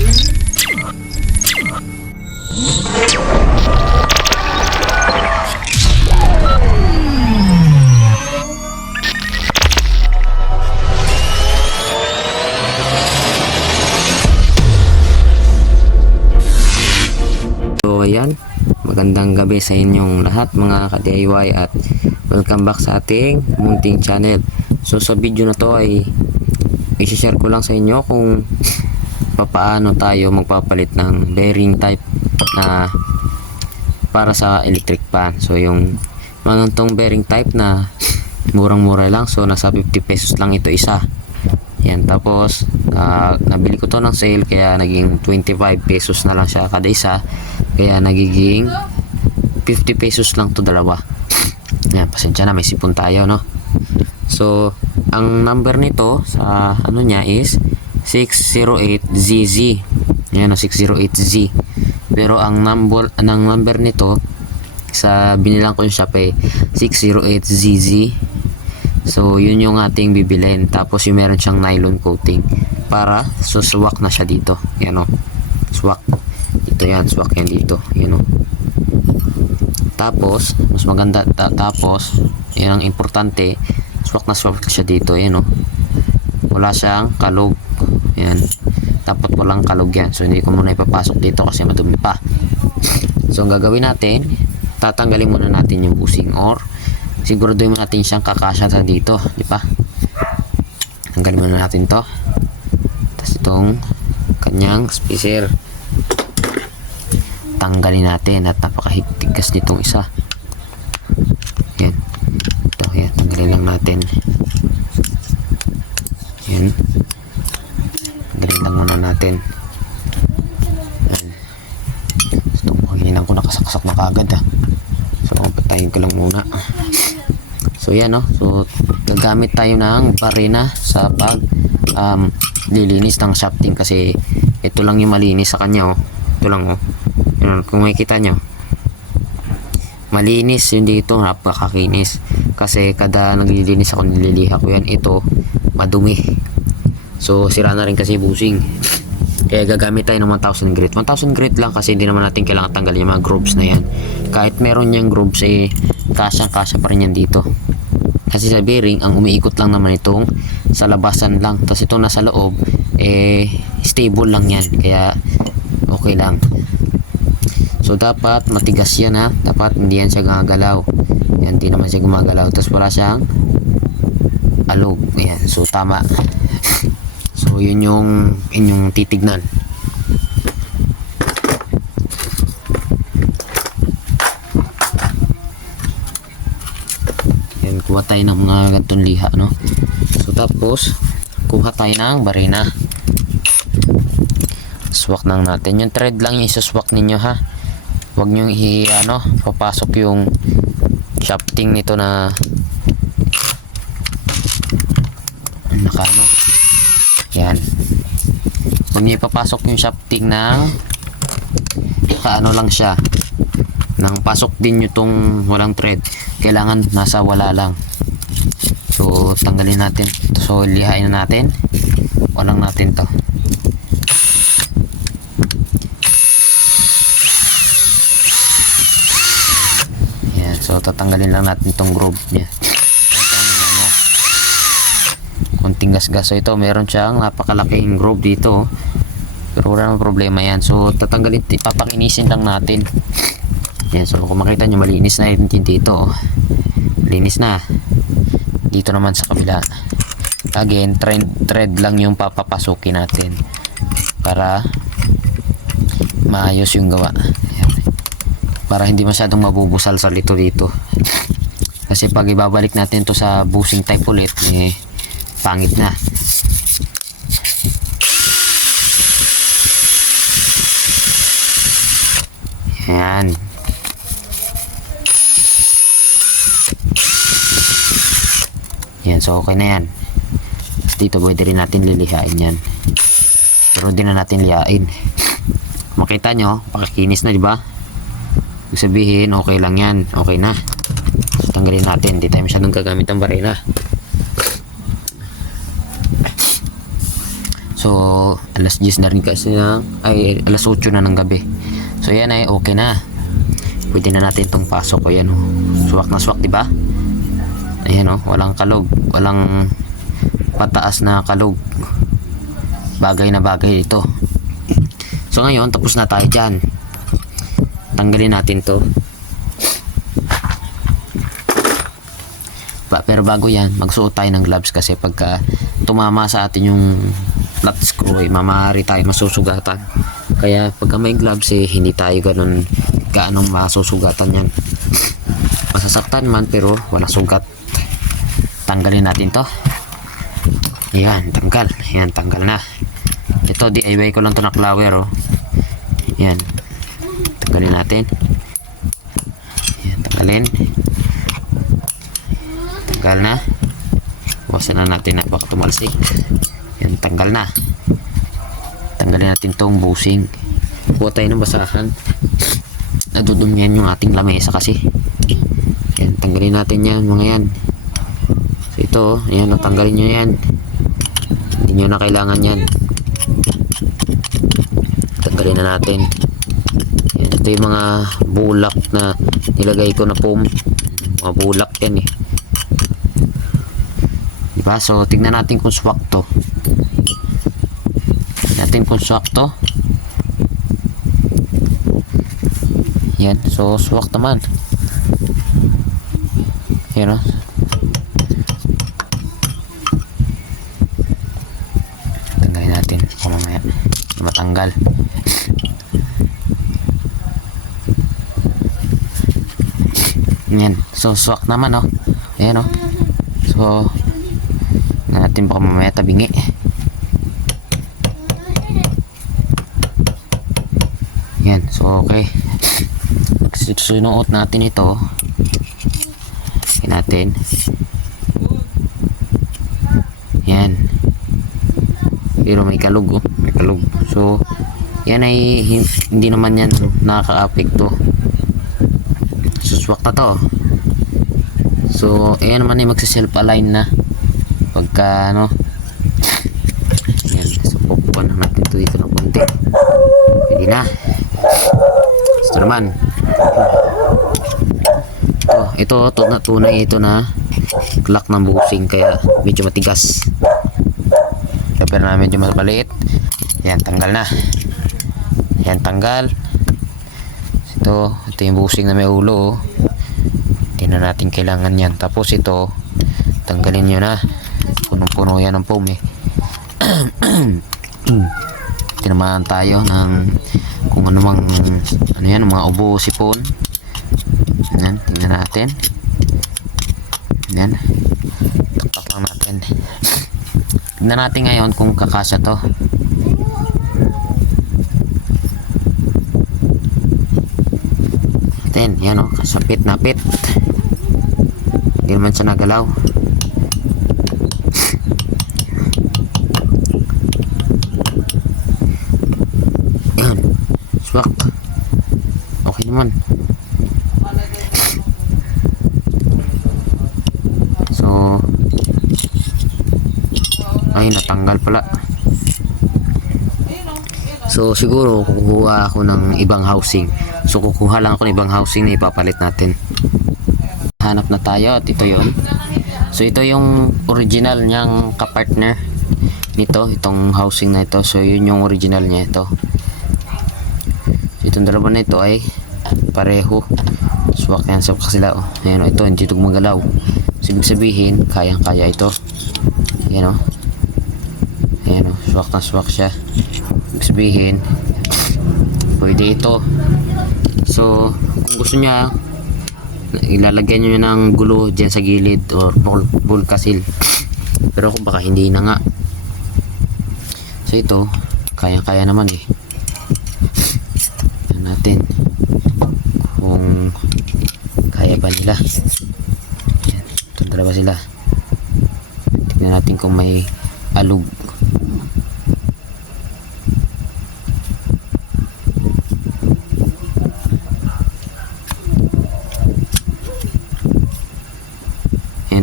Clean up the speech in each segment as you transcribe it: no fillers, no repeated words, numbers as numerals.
So ayan, magandang gabi sa inyong lahat mga ka-DIY at welcome back sa ating munting channel. So sa video na to ay i-share ko lang sa inyo kung paano tayo magpapalit ng bearing type na para sa electric fan. So yung mga tong bearing type na murang-mura lang, so nasa 50 pesos lang ito isa. Yan, tapos nabili ko to ng sale kaya naging 25 pesos na lang siya kada isa, kaya nagiging 50 pesos lang to dalawa. Yan, pasensya na, may sipon tayo, no? So ang number nito sa ano niya is 608ZZ. Yan, 608Z. Pero ang number nito sa binilang ko yung shop ay 608ZZ. So yun yung ating bibilin. Tapos yung meron siyang nylon coating para so swak na siya dito. Yan o, swak dito, yan, swak yan dito, yun o. Tapos mas maganda, tapos yan ang importante, swak na swak siya dito, yan o. Wala siyang kalog, yan, dapat walang kalog yan. So hindi ko muna ipapasok dito kasi madumi pa. So ang gagawin natin, tatanggalin muna natin yung busing, or siguraduhin natin siyang kakasya sa dito, di ba? Tanggalin muna natin to. Tapos itong kanyang spacer tanggalin natin, at napakahigtigas nitong isa. Yan, ito, yan, tanggalin lang natin. Yan, tanggalin lang muna natin. Yan, itong panginan ko nakasaksak na kagad so patayin ko lang muna. So yan, no? So gagamit tayo ng barina sa pag lilinis ng shafting, kasi ito lang yung malinis sa kanya, oh. Ito lang, oh. Yan, kung makikita nyo, malinis yung dito, napakakinis. Kasi kada naglilinis ako, nililiha ko yan, ito madumi. So sira na rin kasi busing, kaya gagamit tayo ng 1000 grit. 1000 grit lang kasi hindi naman natin kailangan tanggalin yung mga grooves na yan. Kahit meron niyang grooves, kasya pa rin yan dito. Kasi sa bearing, ang umiikot lang naman itong sa labasan lang. Tapos itong nasa loob, stable lang yan. Kaya okay lang. So dapat matigas yan, ha. Dapat hindi yan siya gumagalaw. Yan, hindi naman siya gumagalaw. Tapos wala siyang alog. Ayan, so tama. So yun yung inyong titignan. Yan, kuha tayo ng mga gantong liha, no? So tapos kuha tayo ng barina. Swak lang natin. Yung thread lang yung isuswak ninyo, ha. Huwag nyo papasok yung shafting nito na nakano. Yan. Huwag nyo ipapasok yung shafting ng kaano lang siya, nang pasok din nyo tong walang thread. Kailangan nasa wala lang. So tanggalin natin. So lihain na natin. Walang natin to. Yan. So tatanggalin lang natin tong groove niya. Kunting gasgas. So ito, meron siyang napakalaking groove dito, pero wala namang problema yan. So tatanggalin, papakinisin lang natin yan. So kung makita nyo, malinis na yung dito, linis na. Dito naman sa kabila, again, thread lang yung papapasukin natin para maayos yung gawa. Yan. Para hindi masyadong mabubusal sa dito. Kasi pag ibabalik natin to sa busing type ulit, pangit na. Yan. Yan, so okay na yan. Dito pwede rin natin lilihain yan. Pero hindi na natin lihain. Makita nyo, pakikinis na, di ba? Ibig sabihin, okay lang yan. Okay na. So, tanggalin natin. Hindi tayo masyadong gagamit ng barena. So, alas 10 na rin kasi ay alas 8 na ng gabi. So, yan ay okay na. Pwede na natin itong pasok. Ayan oh. Swak na swak, diba? Ayan oh, walang kalog. Walang pataas na kalog. Bagay na bagay ito. So, ngayon, tapos na tayo dyan. Tanggalin natin to. Pero bago yan, magsuot tayo ng gloves kasi pagka tumama sa atin yung flat screw ay mamahari tayo masusugatan. Kaya pagka may gloves hindi tayo gaanong masusugatan yan. Masasaktan man pero wala sugat. Tanggalin natin to. Yan, tanggal. Yan, tanggal na. Ito, DIY ko lang to na flower Yan. Tanggalin natin. Yan, tanggalin. Tanggal na. Bawasan na natin na baka tumalsik. Yan, tanggal na. Tanggalin natin tong bushing. Kuha tayo ng basahan. Nadudumihan yung ating lamesa kasi. Yan, tanggalin natin yan mga yan. So ito, yan, tanggalin nyo yan. Hindi nyo na kailangan yan. Tanggalin na natin. Yan, ito yung mga bulak na nilagay ko na foam. Mga bulak yan diba? So tignan natin kung swak to. Tignan natin kung swak to. Yan, so swak naman. Yan tanggalin natin kung mamaya matanggal. Yan, so swak naman ayan so natin baka mamaya tabingi. Yan, so okay. Sinuot natin ito. Natin. Yan. Pero may kalug may kalug. So yan ay hindi naman yan nakaka-apekto. Suswak na to. So ayan naman ay magsa-self align na pagka yan, so pupuan na natin ito dito ng konti. Pwede na. Ito naman ito tunay ito na clock ng bushing kaya medyo matigas. Pero na medyo maliit. Yan, tanggal na. Yan, tanggal. Ito yung bushing na may ulo hindi na natin kailangan yan. Tapos ito tanggalin nyo na. Punong-puno yan ng foam tinamaan tayo ng kung ano mang yan, mga ubo, sipon. Yan, tingnan natin. Yan, takpak lang natin. Tingnan natin ngayon kung kakasya to. Yan kasapit napit. Hindi naman siya nagalaw. Yan, swak. Okay naman. So ay natanggal pala. So siguro kukuha ako ng ibang housing. So kukuha lang ako ng ibang housing na ipapalit natin. Hanap na tayo at ito yun. So ito yung original niyang kapartner nito, itong housing na ito. So yun yung original niya ito. So itong dalawa na ito ay pareho. Swak yan sa sila Ayan ito hindi ito gumagalaw. So ibig sabihin kayang kaya ito. Ayan Ayan swak na swak siya. Ibig sabihin pwede ito. So kung gusto niya ilalagyan nyo ng gulo dyan sa gilid or bulkasil, pero kung baka hindi na nga. So ito kaya naman Tignan natin kung kaya ba nila. Ayan, ito dalawa sila. Tignan natin kung may alug.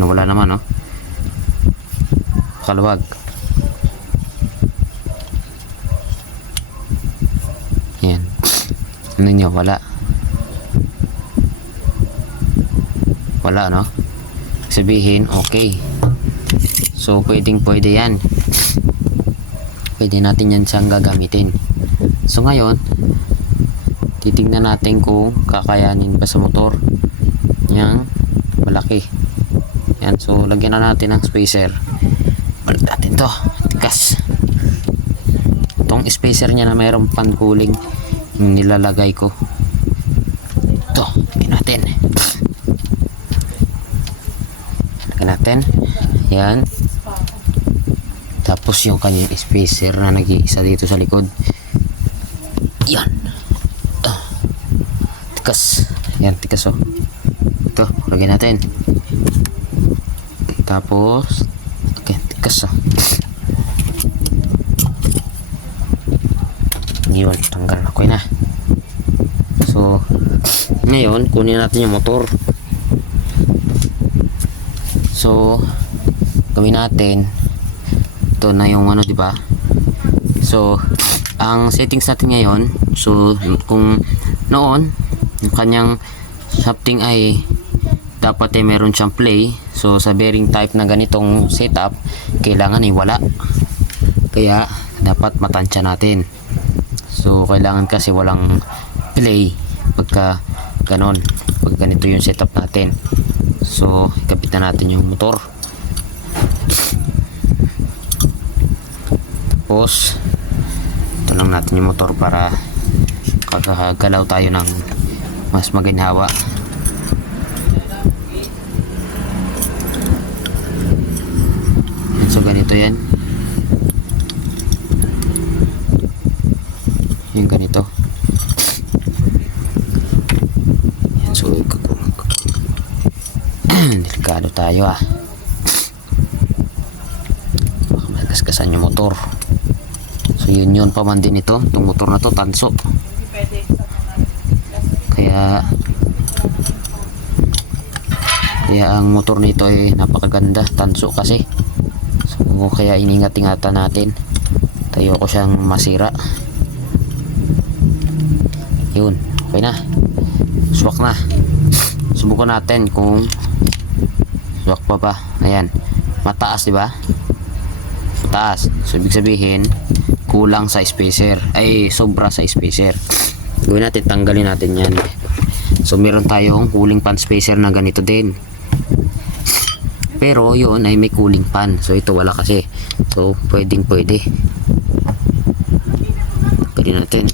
Wala naman kaluwag. Ano nyo? Wala. Wala, no? Sabihin, okay. So, pwede yan. Pwede natin yan siyang gagamitin. So, ngayon, titignan natin kung kakayanin ba sa motor. Yang malaki. Yan. So, lagyan na natin ng spacer. Balik natin to. Tikas. Itong spacer niya na mayroong pan cooling yung nilalagay ko. Ito. Lagyan natin. Lagyan natin. Yan. Tapos yung kanyang spacer na nag-iisa dito sa likod. Yan. Tikas. Yan, tikas, oh. Ito, lagyan natin. Tapos, okay, tikas, oh. Yun, tanggal na ko na. So, ngayon, kunin natin yung motor. So, gawin natin. Ito na yung ano, di ba? So, ang settings natin ngayon, so, kung noon, yung kanyang shafting ay dapat ay meron siyang play. So, sa bearing type na ganitong setup, kailangan ay wala. Kaya, dapat matansya natin. So, kailangan kasi walang play pagka ganon. Pag ganito yung setup natin. So, ikabit na natin yung motor. Tapos, ito lang natin yung motor para kakagalaw tayo ng mas maginhawa. So, ganito yan. Yung ganito. Yan, so delikado tayo baka magkaskasan yung motor. So yun pa man din ito, itong motor na to tanso, kaya ang motor nito ay napakaganda, tanso kasi. So kaya iningat-ingatan natin, tayo ko siyang masira. Yun, okay na, swak na. Subukan natin kung swak pa ba. Ayan, mataas, di ba? Mataas, so ibig sabihin kulang sa spacer, ay sobra sa spacer. Gawin natin, tanggalin natin yan. So meron tayong cooling pan spacer na ganito din, pero yun ay may cooling pan, so ito wala kasi. So pwede tanggalin natin.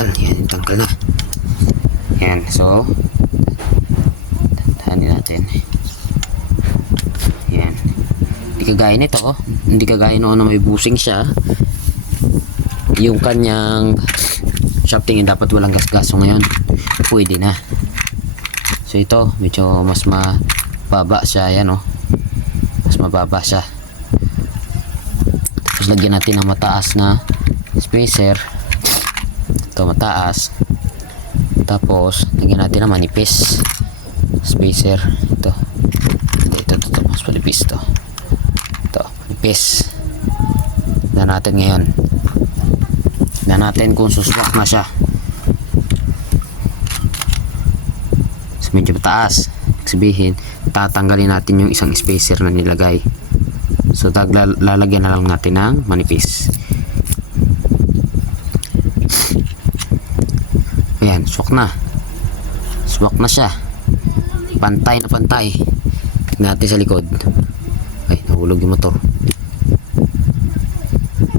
Yan, tanggal na. Yan, so tahanin natin. Yan, hindi kagaya nito, oh. Hindi kagaya noon na may busing siya. Yung kanyang shafting dapat walang gasgas. So ngayon pwede na. So ito medyo mas mababa siya. Yan, oh, mas mababa siya. Tapos lagyan natin ng mataas na spacer. Ito mataas. Tapos lagyan natin ng manipis spacer. Ito mas manipis to. Ito manipis. Tignan natin ngayon. Tignan natin kung suswak na siya. So medyo mataas, sabihin tatanggalin natin yung isang spacer na nilagay. So lalagyan na lang natin ng manipis. Ayan, swak na siya, pantay na pantay. Tignan natin sa likod. Ay, nahulog yung motor.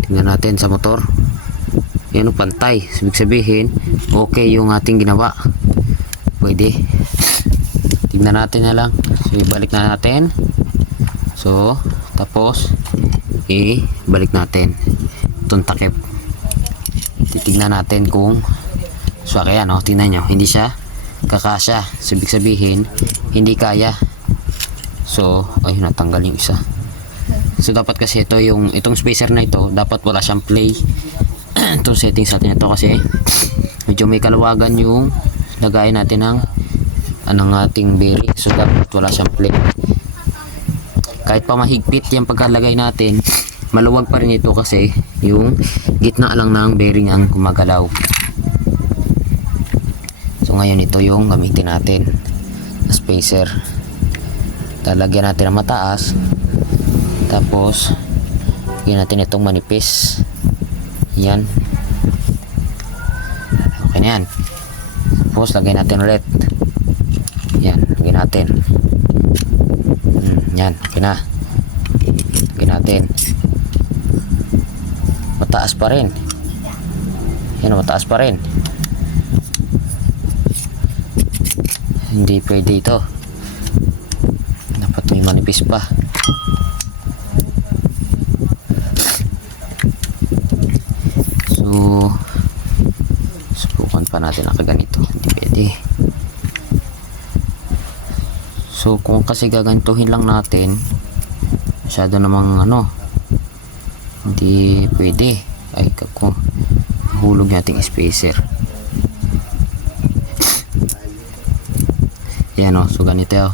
Tignan natin sa motor. Ayan, pantay, ibig sabihin okay yung ating ginawa. Pwede. Tignan natin na lang. So ibalik na natin. So tapos ibalik natin itong takip. Titignan natin kung so kaya, no, tingnan nyo, hindi siya kakasya. So, ibig sabihin hindi kaya. So ayun, natanggal yung isa. So dapat kasi itong spacer na ito, dapat wala siyang play. Itong settings natin ito kasi medyo may kalawagan yung lagayin natin ng anong ating bearing. So dapat wala siyang play. Kahit pa mahigpit yung pagkalagay natin, maluwag pa rin ito kasi yung gitna lang ng bearing ang gumagalaw. So ngayon ito yung gamitin natin na spacer. Talagyan natin ang mataas, tapos lagyan natin itong manipis. Yan, okay na yan. Tapos lagyan natin ulit. Yan, lagyan natin. Yan, okay na. Lagyan natin. Mataas pa rin. Yan, mataas pa rin. Hindi pwede ito. Dapat may manipis pa. So subukan pa natin ang kaganito. Hindi pwede. So kung kasi gagantuhin lang natin, masyado namang hindi pwede. Ay kako, hulog nating spacer. Yan o, so ganito o.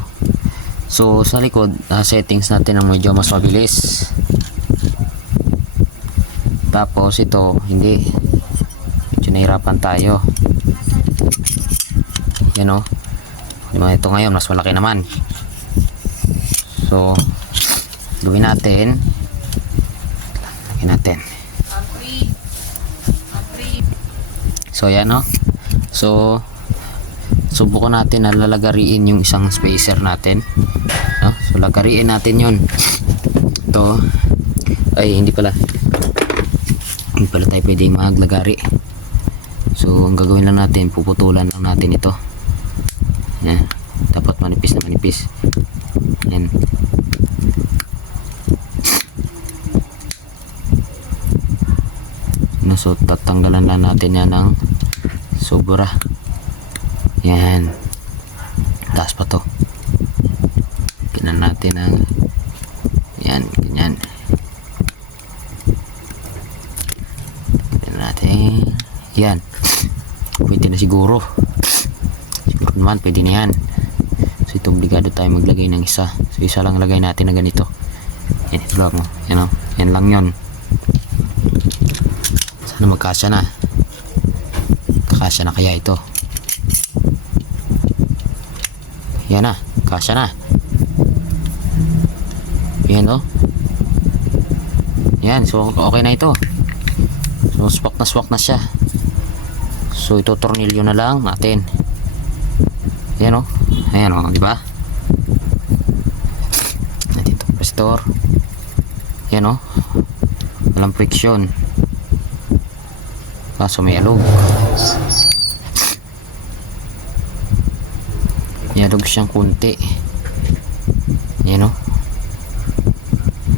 So sa likod, settings natin ang medyo mas mabilis. Tapos ito, hindi. Medyo nahirapan tayo. Yan o. Diba, ito ngayon, mas malaki naman. So, gawin natin. Lagyan natin. So yan o. So subukan natin na lalagariin yung isang spacer natin, no? So lagariin natin yun. Ito ay hindi pala tayo pwedeng maglagari. So ang gagawin lang natin, puputulan lang natin ito. Yan, dapat manipis na manipis. Yan. So tatanggalan lang natin yan ng sobra. Yan, taas pa to. Ganyan natin ang yan, ganyan. Ganyan natin. Yan, pwede na siguro. Siguro naman pwede na yan. So ito obligado tayo maglagay ng isa. So isa lang lagay natin na ganito. Yan, ito lang mo. Yan o, yan lang yun. Sana magkasya na. Kakasya na kaya ito. Yan na, kasya na. Yan o. Yan, so okay na ito. So swak na siya. So ito tornilyo na lang natin. Yan o. Ayan o, di ba? Natin ito pastor. Yan o. Walang friction. Kaso may alog. Yalog siyang kunti. Yan o.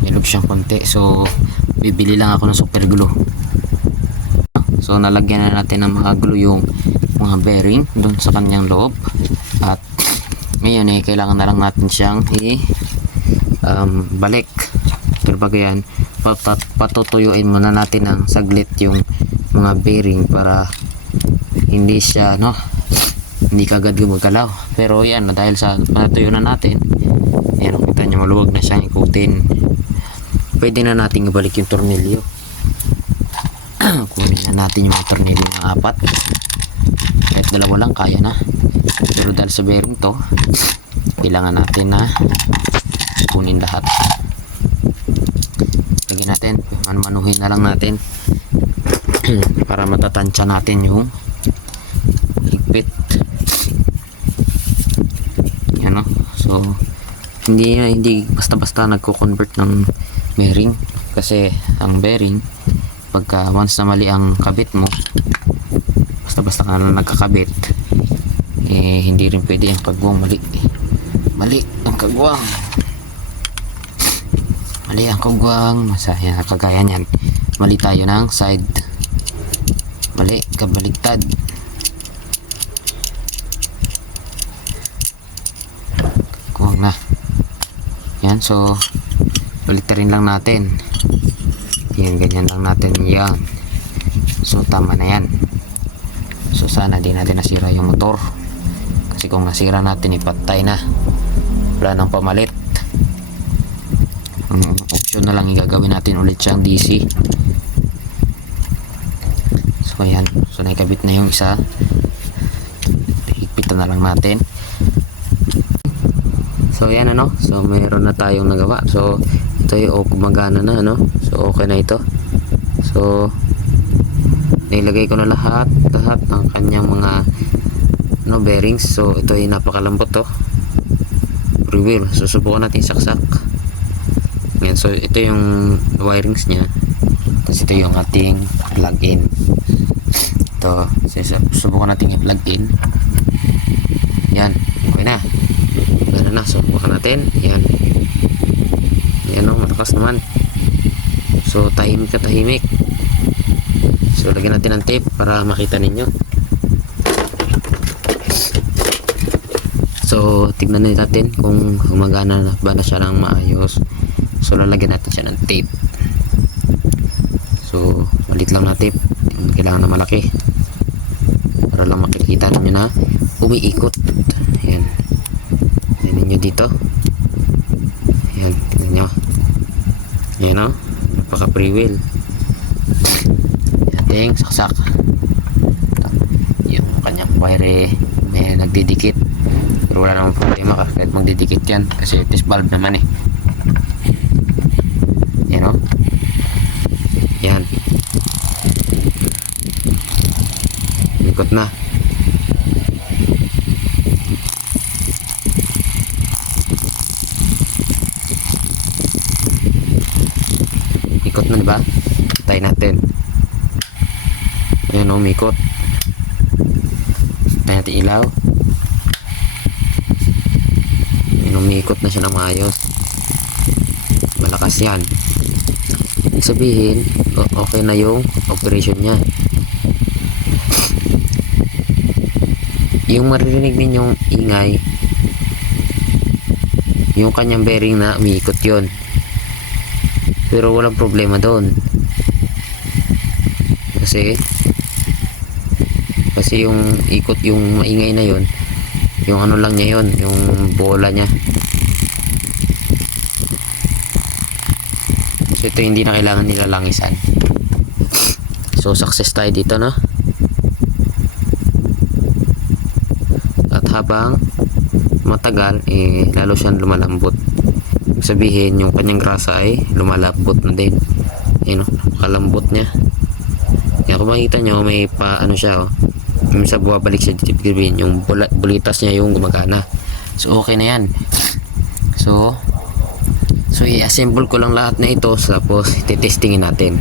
Yalog siyang kunti. So bibili lang ako ng super glue. So nalagyan na natin ng mga glue yung mga bearing doon sa kanyang loob. At ngayon kailangan na lang natin siyang balik. Pero yan, patutuyuin muna natin ng saglit yung mga bearing para hindi siya hindi kagad gumagalaw. Pero yan, dahil sa natuyo na natin, yan, kita nyo maluwag na siyang ikutin. Pwede na natin ibalik yung tornilyo. Kunin na natin yung mga tornilyo ng 4. Kahit 2 lang kaya na. Pero dahil sa bearing to, kailangan natin na kunin lahat. Lagyan natin, manuhin na lang natin para matatansya natin yung higpit. Yan o. So hindi basta-basta nagko-convert ng bearing, kasi ang bearing pagka once na mali ang kabit mo, basta-basta ka na nagkakabit, hindi rin pwede ang kagwang mali ang kagwang. Mali ang kagwang, masaya kagaya niyan. Mali tayo ng side, mali kabaligtad. Kagwang na yan. So ulitin lang natin yan, ganyan lang natin yan. So tama na yan. So sana di natin nasira yung motor, kasi kung nasira natin ipatay na, wala nang pamalit. connection na lang gagawin natin ulit siyang DC. So ayan, so nakikabit na yung isa, higpitan na lang natin. So ayan ano, so mayroon na tayong nagawa. So ito yung gumagana na ano, so okay na ito. So nilagay ko na lahat ng kanyang mga bearings. So ito ay napakalambot to, free wheel. Susubukan natin saksak. Ayan, so ito yung wirings nya, tapos ito yung ating plug-in. Ito, susubukan natin i-plug in. Yan, okay na. Gano'n na, subukan natin. Yan, yan o, malakas naman. So tahimik. So lagyan natin ng tape para makita ninyo. So tignan natin kung gumagana na ba na siya ng maayos. So lalagyan natin siya ng tape. So malit lang na tape, kailangan na malaki para lang makikita ninyo na umiikot. Ayan, tignan ninyo dito. Ayan, tignan nyo. Ayan o, napaka free wheel. Ating saksak. Yung kanyang wire may nagdidikit, pero wala namang problema kahit magdidikit yan kasi test valve naman eh. Yan o, yan, ikot na. Ikot na, diba? Tayo natin. Ayan o, umikot. Tayo natin ilaw. Umiikot na siya ng maayos, malakas yan. Ibig sabihin okay na yung operation niya. Yung maririnig ninyong ingay, yung kanyang bearing na umiikot yon, pero walang problema doon kasi yung ikot, yung maingay na yon, yung ano lang niya yon, yung bola niya. So ito hindi na kailangan nilalangisan. So success tayo dito, no? At habang matagal lalo siyang lumalambot. Ibig sabihin yung kanyang grasa ay lumalambot na din. Ayun, napakalambot niya. Kaya kung makita nyo may pa ano siya, oh, minsan bumabalik siya dito, yung bulitas niya yung gumagana. So okay na yan. So i-assemble ko lang lahat na ito, tapos i-testingin natin.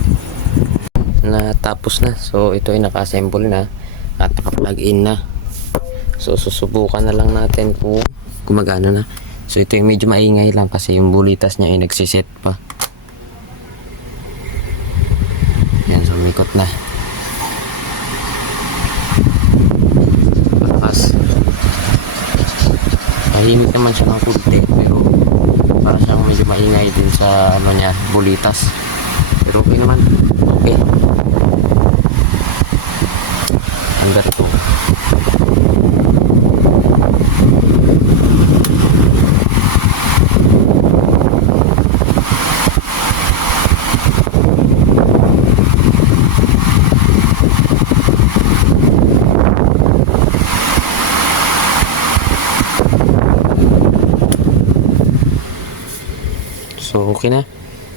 Natapos na. So ito ay naka-assemble na at naka-plug in na. So susubukan na lang natin kung gumagana na. So ito yung medyo maingay lang kasi yung bulitas niya ay nagsiset pa. Yan, so umikot na. Tahimik naman siya ng kunti, pero para siyang medyo maingay din sa ano niya, bulitas. Pero okay naman, okay. Hanggang ito. So okay na.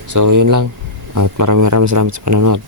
So yun lang. At maraming salamat sa panonood.